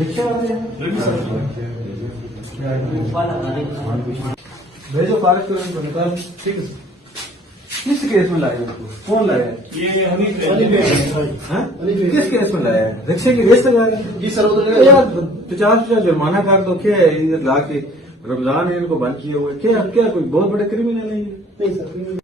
Rickshaw वाले भेजो कागज कलम को निकाल। ठीक है, किस केस में लाए उनको? कौन लाया? ये हनीफ किस केस में लाया है? रिक्शे की रेस लगा रहे हैं? जी सर, वो तो यार 50 जुर्माना काट दो। क्या है इधर ला के? रमजान है, इनको बंद किए हुए। क्या क्या कोई बहुत बड़े क्रिमिनल है ये? नहीं सर।